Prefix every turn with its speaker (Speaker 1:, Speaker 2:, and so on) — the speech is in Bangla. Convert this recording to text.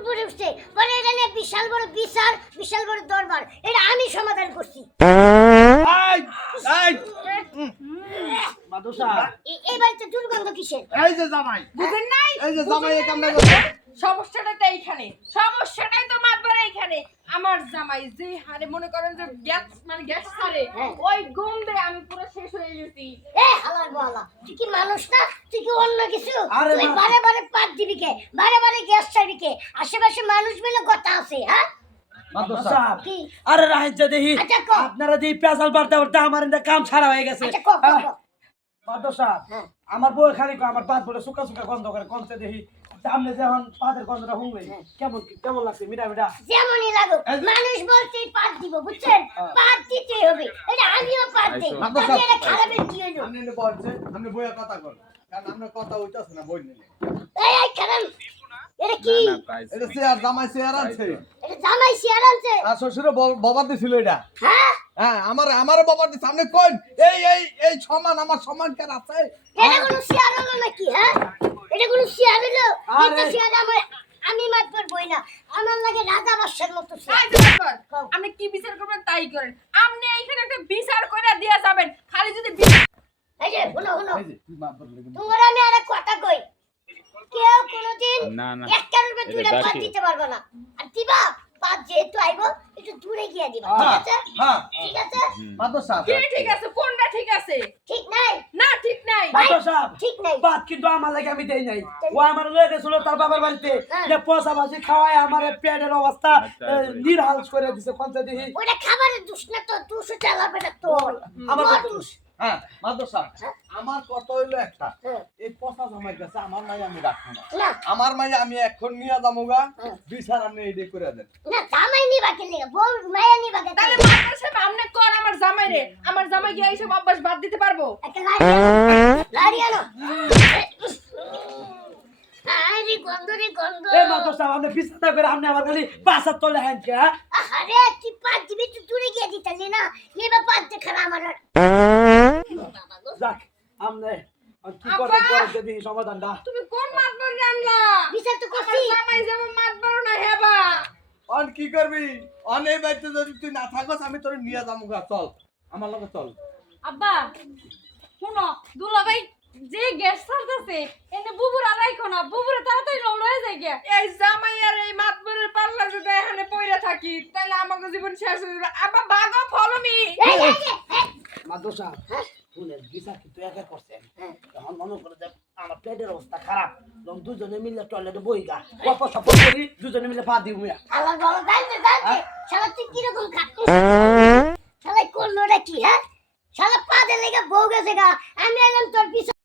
Speaker 1: উপরে উঠছে। পরে এটা নিয়ে বিশাল বড় বিচার বিশাল বড় দরবার। এটা আমি সমাধান করছি।
Speaker 2: এই
Speaker 1: বাড়িতে দুর্গন্ধ কিসের?
Speaker 2: এই যে জামাই।
Speaker 3: বুঝেন নাই?
Speaker 2: এই যে জামাই কামটা করছে
Speaker 3: সমস্যাটা তো এইখানে। সমস্যাটাই তো মাতবার এইখানে। আমার জামাই যে হারে মনে করেন যে গ্যাস মানে গ্যাস ছাড়ে
Speaker 1: হ্যাঁ।
Speaker 3: ওই গন্ধে আমি পুরো শেষ হয়ে গেছি।
Speaker 1: এ হালার বলা তুই কি মানুষ না? তুই কি অন্য কিছু? তুই বারে বারে পাত দিবি কে? বারে বারে গ্যাস ছাড়বি কে? আশেপাশে মানুষ মিলে কথা আছে হ্যাঁ?
Speaker 2: মাদুসা
Speaker 1: কি?
Speaker 4: আরে দেখি আপনারা যে পেশাল বাড়তে বাড়তে আমার কাম ছাড়া হয়ে গেছে। আমার বউ পাত বলে শুকা সুকা গন্ধ করে কমতে দেখি। সামনে যখন পাতের গন্ধটা
Speaker 1: হ্যাঁ।
Speaker 4: কেমন কেমন লাগছে? মিঠা মিঠা।
Speaker 1: যেমনই লাগুক মানুষ বলতেই পাত দিব বুঝছেন?
Speaker 4: হ্যাঁ।
Speaker 1: পাত দিতেই হবে। এটা আমিও পাত দিই।
Speaker 2: মাদ্রাসা-
Speaker 1: এটা খারাপের কি
Speaker 2: আপনি বলছে আপনি বইয়া কথা কর কারণ আপনার কথা হইতাছে না বই নিলে।
Speaker 1: এই এই খারাপ এটা কি?
Speaker 2: এটা চেয়ার জামাই চেয়ার আছে
Speaker 1: এটা জামাই শিয়ার আনছে।
Speaker 2: আর শ্বশুরে বাবার দিছিল এটা।
Speaker 1: হ্যাঁ?
Speaker 2: হ্যাঁ আমার আমার দিছে। আপনি কোন এই এই এই সমান আমার সমান কেন আছে?
Speaker 1: এটা কোনো শিয়ার হলো নাকি হ্যাঁ এটা কোনো শিয়ার হলো
Speaker 4: আরে-
Speaker 1: এটা শিয়ার আমার আমি মাত করবই না। আমার লাগে রাজা বাদশার মতো শিয়ার
Speaker 3: এই যে ব্যাপার, আপনি কি বিচার করবেন তাই করেন। আপনি এইখানে একটা বিচার করে দিয়া যাবেন। খালি যদি
Speaker 1: এই যে শুনো শুনো।
Speaker 2: এই যে তুই মাপ ধরলি কিন্তু।
Speaker 1: তোমার আমি আর কথা কই। কেউ কোনোদিন
Speaker 5: না, না।
Speaker 1: একটার উপরে
Speaker 5: এটা
Speaker 1: দুইটা পাত দিতে পারবে না। আর দিবা পাত যেহেতু আইবো একটু দূরে গিয়ে দিবা। ঠিক
Speaker 2: হ্যাঁ
Speaker 1: আছে?
Speaker 2: হ্যাঁ।
Speaker 1: ঠিক আছে?
Speaker 3: ঠিক আছে কোনটা ঠিক আছে
Speaker 1: ঠিক নাই
Speaker 3: না ঠিক নাই।
Speaker 4: কিন্তু আমার লাগে আমি দেই নাই। ও আমার লয়ে গেছিল তার বাবার বাড়িতে। যে পয়সা বাসি খাওয়ায় আমার পেটের অবস্থা এ। নির্হাল করে দিছে কোনটা দেখি
Speaker 1: ওটা খাবারের দোষ না তো দোষ চালাবে না তো
Speaker 4: আমার
Speaker 1: দোষ।
Speaker 2: হ্যাঁ মাদ্রাসা। আমার কথা হইল একটা।
Speaker 1: হ্যাঁ।
Speaker 2: এই পচা জামাই কাছে আমার মাই আমি রাখব না।
Speaker 1: না।
Speaker 2: আমার মাই আমি এখন নিয়ে যামুগা
Speaker 1: হ্যাঁ।
Speaker 2: বিচার আপনি করে দেন।
Speaker 1: না জামাই নিবা কে বউ মায়া নিবা কে
Speaker 3: তাহলে মাদ্রাসা সাহেব আপনি কর আমার জামাই রে আমার জামাই গিয়ে এইসব অভ্যাস বাদ দিতে পারব?
Speaker 1: একটা লাড়ি আনো। আরে গন্ধ রে গন্ধ।
Speaker 4: এই মাদুসা আপনি বিছানা করে আপনি আমার খালি পাশার তলে হ্যাঁ কে?
Speaker 1: আরে তুই পাঁচ দিবি তুই দূরে গিয়ে দিতালি না। এবার পাঁচ দেখা আমার আর- বাবা গো।
Speaker 4: যাক আমনে কি
Speaker 3: আব্বা!
Speaker 4: করবেন করে যদি সমাধানটা?
Speaker 3: তুমি কোন মাতবার আনলা?
Speaker 1: বিচার তো
Speaker 3: আমার
Speaker 1: করছি।
Speaker 3: জামাই যেমন মাতবার না হেবা।
Speaker 2: অন কি করবি? অন এই যদি তুই না থাকস আমি তোর নিয়ে যামুগা চল। আমার লগে চল।
Speaker 6: আব্বা শুনো দুলা ভাই যে গ্যাস ছাড়তেছে এনে বুবুর আর রাখো না বুবুরে তাড়াতাড়ি লয়ে যায় গে
Speaker 3: এই জামাই আর এই মাতবারের পাল্লা যদি এখানে পইরা থাকি তাহলে আমাকে জীবন শেষ হয়ে যাবে। আবার বাগো ফলো মি
Speaker 1: এই, এই।
Speaker 4: শুনেন বিচার কিন্তু একা করছেন? এখন মনে করে যে আমার পেটের অবস্থা খারাপ যখন দুজনে মিলে টয়লেটে বই গা গপ সপ করি দুজনে মিলে পা দিই মুয়া
Speaker 1: আমার বাবা জানতে জানতে শালা তুই কি হ্যাঁ শালা